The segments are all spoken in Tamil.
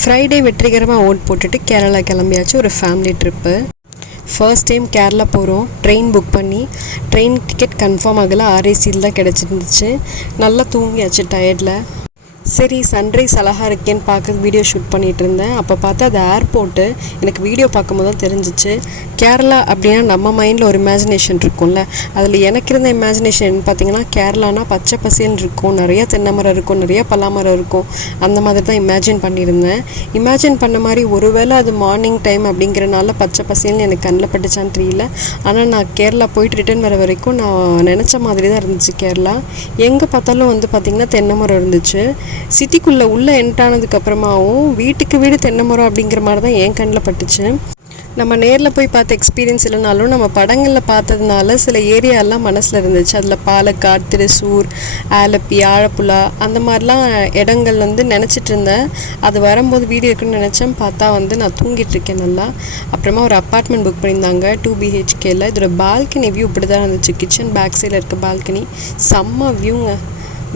ஃப்ரைடே வெற்றிகரமாக ஓட் போட்டுட்டு கேரளா கிளம்பியாச்சு ஒரு family trip first time Kerala போகிறோம் ட்ரெயின் புக் பண்ணி ட்ரெயின் டிக்கெட் கன்ஃபார்ம் ஆகலை. ஆர்ஏசியில் தான் கிடச்சிருந்துச்சு. நல்லா தூங்கியாச்சு டயர்டில் சரி சன்ரைஸ் அழகாக இருக்கேன்னு பார்க்க வீடியோ ஷூட் பண்ணிகிட்டு இருந்தேன். அப்போ பார்த்தா அது ஏர்போர்ட்டு எனக்கு வீடியோ பார்க்கும்போது தான் தெரிஞ்சிச்சு. கேரளா அப்படின்னா நம்ம மைண்டில் ஒரு இமேஜினேஷன் இருக்கும்ல. அதில் எனக்கு இருந்த இமேஜினேஷன் பார்த்தீங்கன்னா கேரளானா பச்சை பசேல்னு இருக்கும். நிறைய தென்னை மரம் இருக்கும். நிறைய பலாமரம் இருக்கும். அந்த மாதிரி தான் இமேஜின் பண்ணியிருந்தேன். இமேஜின் பண்ண மாதிரி ஒருவேளை அது மார்னிங் டைம் அப்படிங்கிறனால பச்சை பசேல்னு எனக்கு கண்ணில் பட்டுச்சான்னு தெரியல. ஆனால் நான் கேரளா போயிட்டு ரிட்டர்ன் வர வரைக்கும் நான் நினச்ச மாதிரி தான் இருந்துச்சு கேரளா. எங்கே பார்த்தாலும் வந்து பார்த்திங்கன்னா தென்னை மரம் இருந்துச்சு. சிட்டிக்குள்ளே உள்ளே என்ட் அப்புறமாவும் வீட்டுக்கு வீடு தென்னை மரம் அப்படிங்கிற மாதிரி தான் என் கண்ணில் பட்டுச்சு. நம்ம நேரில் போய் பார்த்த எக்ஸ்பீரியன்ஸ் இல்லைனாலும் நம்ம படங்களில் பார்த்ததுனால சில ஏரியாலாம் மனசில் இருந்துச்சு. அதில் பாலக்காடு திருசூர் ஆலப்பி ஆழப்புழா அந்த மாதிரிலாம் இடங்கள் வந்து நினச்சிட்டு இருந்தேன். அது வரும்போது வீடியோ இருக்குன்னு நினச்சேன். பார்த்தா வந்து நான் தூங்கிட்டு இருக்கேன் நல்லா. அப்புறமா ஒரு அப்பார்ட்மெண்ட் புக் பண்ணியிருந்தாங்க டூ பிஹெச்கேல இதோட பால்கனி வியூ இப்படி தான் இருந்துச்சு கிச்சன் பேக் சைடில் இருக்க பால்கனி செம்ம வியூங்க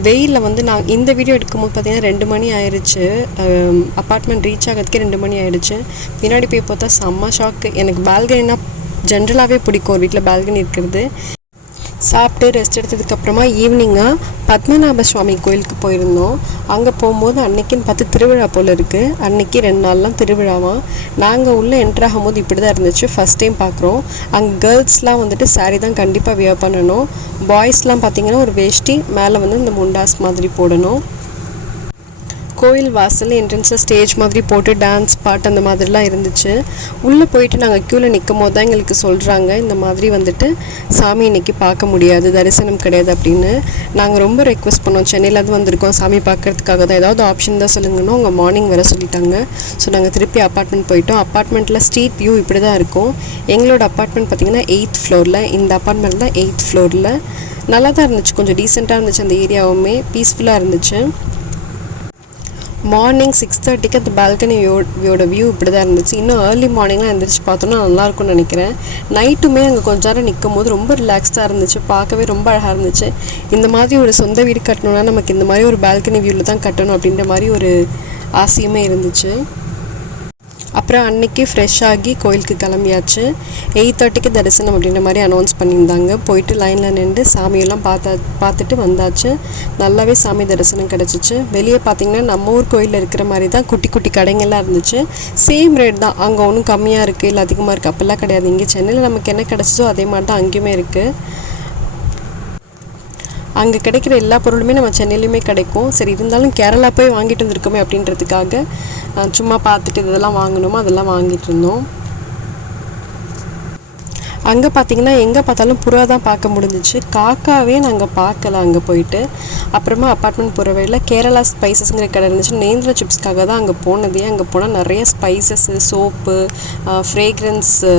வெயிலில் வந்து நான் இந்த வீடியோ எடுக்கும்போது பார்த்தீங்கன்னா ரெண்டு மணி ஆயிடுச்சு அப்பார்ட்மெண்ட் ரீச் ஆகிறதுக்கே ரெண்டு மணி ஆயிடுச்சு பின்னாடி போய் பார்த்தா செம்ம ஷாக்கு எனக்கு பால்கனினா ஜென்ரலாகவே பிடிக்கும். வீட்டில் பால்கனி இருக்கிறது. சாப்பிட்டு ரெஸ்ட் எடுத்ததுக்கப்புறமா ஈவினிங்காக பத்மநாப சுவாமி கோயிலுக்கு போயிருந்தோம். அங்கே போகும்போது அன்னைக்குன்னு பார்த்து திருவிழா போல் இருக்குது அன்னைக்கு ரெண்டு நாள்லாம் திருவிழாவாம். நாங்கள் உள்ளே என்ட்ராகும் போது இப்படி தான் இருந்துச்சு. ஃபஸ்ட் டைம் பார்க்குறோம் அங்கே கேர்ள்ஸ்லாம் வந்துட்டு சாரீ தான் கண்டிப்பாக வியர் பண்ணணும். பாய்ஸ்லாம் பார்த்தீங்கன்னா ஒரு வேஷ்டி மேலே வந்து இந்த முண்டாஸ் மாதிரி போடணும். கோயில் வாசல் என்ட்ரன்ஸில் ஸ்டேஜ் மாதிரி போட்டு டான்ஸ் பாட்டு அந்த மாதிரிலாம் இருந்துச்சு. உள்ளே போயிட்டு நாங்கள் க்யூவில் நிற்கும் போது தான் எங்களுக்கு சொல்கிறாங்க இந்த மாதிரி வந்துட்டு சாமி இன்றைக்கி பார்க்க முடியாது தரிசனம் கிடையாது அப்படின்னு. நாங்கள் ரொம்ப ரெக்வஸ்ட் பண்ணோம் சென்னையிலேருந்து வந்திருக்கோம் சாமி பார்க்கறதுக்காக தான். ஏதாவது ஆப்ஷன் தான் சொல்லுங்கன்னா அவங்க மார்னிங் வர சொல்லிட்டாங்க. ஸோ நாங்கள் திருப்பி அப்பார்ட்மெண்ட் போயிட்டோம். அப்பார்ட்மெண்ட்டில் ஸ்ட்ரீட் வியூ இப்படி தான் இருக்கும். எங்களோட அப்பார்ட்மெண்ட் பார்த்திங்கன்னா எயித் ஃப்ளோரில் இந்த அப்பார்ட்மெண்ட் தான் எயித் ஃப்ளோரில் நல்லா தான் இருந்துச்சு. கொஞ்சம் டீசெண்டாக இருந்துச்சு அந்த ஏரியாவுமே பீஸ்ஃபுல்லாக இருந்துச்சு. மார்னிங் சிக்ஸ் தேர்ட்டிக்கு அந்த பால்கனி வியோட வியூ இப்படி தான் இருந்துச்சு. இன்னும் ஏர்லி மார்னிங்லாம் எழுந்திரிச்சு பார்த்தோன்னா நல்லாயிருக்கும்னு நினைக்கிறேன். நைட்டுமே அங்கே கொஞ்ச நேரம் நிற்கும் போது ரொம்ப ரிலாக்ஸ்டாக இருந்துச்சு. பார்க்கவே ரொம்ப அழகாக இருந்துச்சு. இந்த மாதிரி ஒரு சொந்த வீடு கட்டணும்னா நமக்கு இந்த மாதிரி ஒரு பால்கனி வியூவில் தான் கட்டணும் அப்படின்ற மாதிரி ஒரு ஆசையுமே இருந்துச்சு. அப்புறம் அன்னைக்கு ஃப்ரெஷ் ஆகி கோயிலுக்கு கிளம்பியாச்சு. எயிட் தேர்ட்டிக்கு தரிசனம் அப்படின்ற மாதிரி அனௌன்ஸ் பண்ணியிருந்தாங்க. போயிட்டு லைனில் நின்று சாமியெல்லாம் பார்த்தா பார்த்துட்டு வந்தாச்சு. நல்லாவே சாமி தரிசனம் கிடச்சிச்சு. வெளியே பார்த்தீங்கன்னா நம்ம ஊர் கோயிலில் இருக்கிற மாதிரி தான் குட்டி குட்டி கடைங்கள்லாம் இருந்துச்சு. சேம் ரேட் தான். அங்கே ஒன்றும் கம்மியாக இருக்குது இல்லை அதிகமாக இருக்குது அப்போல்லாம் கிடையாது. இங்கே சென்னையில் நமக்கு என்ன கிடச்சிதோ அதே மாதிரி தான் அங்கேயுமே இருக்குது அங்கே கிடைக்கிற எல்லா பொருளுமே நம்ம சென்னையிலையுமே கிடைக்கும். சரி இருந்தாலும் கேரளா போய் வாங்கிட்டு வந்திருக்கோமே அப்படின்றதுக்காக சும்மா பார்த்துட்டு இதெல்லாம் வாங்கணுமோ? அதெல்லாம் வாங்கிட்டு இருந்தோம். அங்கே பார்த்தீங்கன்னா எங்கே பார்த்தாலும் புறா தான் பார்க்க முடிஞ்சிச்சு. காக்காவே நாங்கள் பார்க்கல அங்கே போயிட்டு. அப்புறமா அப்பார்ட்மெண்ட் போகிற வழியில் கேரளா ஸ்பைசஸ்ங்கிற கடை இருந்துச்சு. நேந்திர சிப்ஸ்க்காக தான் அங்கே போனதே. அங்கே போனால் நிறைய spices soap fragrance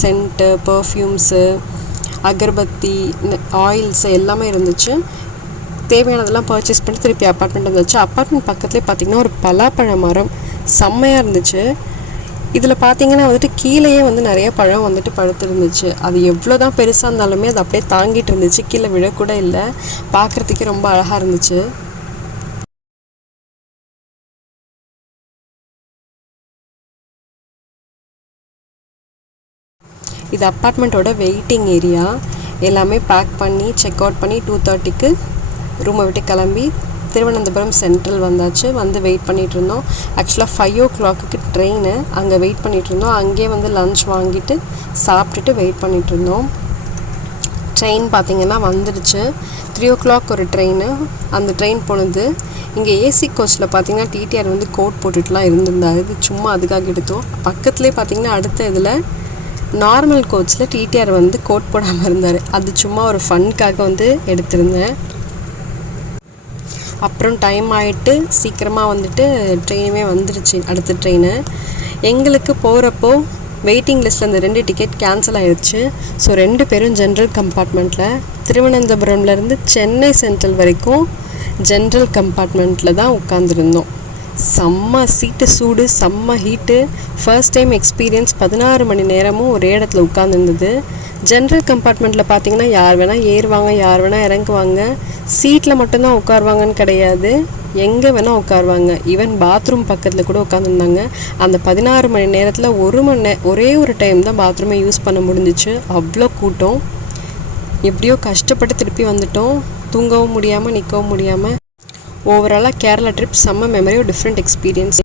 scent perfumes agarbatti oils எல்லாமே இருந்துச்சு. தேவையானதெல்லாம் பர்ச்சேஸ் பண்ணி திருப்பி அப்பார்ட்மெண்ட் வந்துச்சு அப்பார்ட்மெண்ட் பக்கத்துலேயே பார்த்தீங்கன்னா ஒரு பலாப்பழ மரம் செம்மையாக இருந்துச்சு. இதில் பார்த்தீங்கன்னா வந்துட்டு கீழேயே வந்து நிறைய பழம் வந்துட்டு பழுத்திருந்துச்சு. அது எவ்வளோ தான் பெருசாக இருந்தாலுமே அது அப்படியே தாங்கிட்டு இருந்துச்சு. கீழே விழக்கூட இல்லை. பார்க்குறதுக்கே ரொம்ப அழகாக இருந்துச்சு. இது அப்பார்ட்மெண்ட்டோட வெயிட்டிங் ஏரியா எல்லாமே பேக் பண்ணி செக் அவுட் பண்ணி டூ தேர்ட்டிக்கு ரூமை விட்டு கிளம்பி திருவனந்தபுரம் சென்ட்ரல் வந்தாச்சு. வந்து வெயிட் பண்ணிகிட்டு இருந்தோம். ஆக்சுவலாக ஃபைவ் ஓ கிளாக்குக்கு ட்ரெயின் அங்கே வெயிட் பண்ணிகிட்டு இருந்தோம். அங்கேயே வந்து லஞ்ச் வாங்கிட்டு சாப்பிட்டுட்டு வெயிட் பண்ணிகிட்டு இருந்தோம். ட்ரெயின் பார்த்திங்கன்னா வந்துடுச்சு. த்ரீ ஓ கிளாக் ஒரு ட்ரெயின் அந்த ட்ரெயின் போனது. இங்கே ஏசி கோச்சில் பார்த்தீங்கன்னா டிடிஆர் வந்து கோட் போட்டுட்டுலாம் இருந்திருந்தாரு. இது சும்மா அதுக்காக எடுத்தோம். பக்கத்துலேயே பார்த்தீங்கன்னா அடுத்த இதில் நார்மல் கோச்சில் டிடிஆர் வந்து கோட் போடாமல் இருந்தார். அது சும்மா ஒரு ஃபன்க்காக வந்து எடுத்திருந்தேன். அப்புறம் டைம் ஆகிட்டு சீக்கிரமாக வந்துட்டு ட்ரெயினுமே வந்துருச்சு அடுத்த ட்ரெயினு எங்களுக்கு போகிறப்போ வெயிட்டிங் லிஸ்ட்டில் அந்த ரெண்டு டிக்கெட் கேன்சல் ஆயிடுச்சு ஸோ ரெண்டு பேரும் ஜென்ரல் கம்பார்ட்மெண்ட்டில் திருவனந்தபுரம்லேருந்து சென்னை சென்ட்ரல் வரைக்கும் ஜென்ரல் கம்பார்ட்மெண்ட்டில் தான் உட்காந்துருந்தோம் செம்ம சீட்டு சூடு செம்ம ஹீட்டு ஃபர்ஸ்ட் டைம் எக்ஸ்பீரியன்ஸ் பதினாறு மணி நேரமும் ஒரே இடத்துல உட்காந்துருந்தது ஜென்ரல் கம்பார்ட்மெண்ட்டில் பார்த்தீங்கன்னா யார் வேணால் ஏறுவாங்க யார் வேணால் இறங்குவாங்க. சீட்டில் மட்டும்தான் உட்காருவாங்கன்னு கிடையாது. எங்கே வேணால் உட்காருவாங்க. ஈவன் பாத்ரூம் பக்கத்தில் கூட உட்காந்துருந்தாங்க அந்த பதினாறு மணி நேரத்தில் ஒரு மணி நே ஒரே ஒரு டைம் தான் பாத்ரூமை யூஸ் பண்ண முடிஞ்சிச்சு. அவ்வளோ கூட்டம். எப்படியோ கஷ்டப்பட்டு திருப்பி வந்துட்டோம். தூங்கவும் முடியாமல் நிற்கவும் முடியாமல் ஓவராலாக கேரளா ட்ரிப் செம்ம மெமரி ஒரு டிஃப்ரெண்ட் எக்ஸ்பீரியன்ஸ்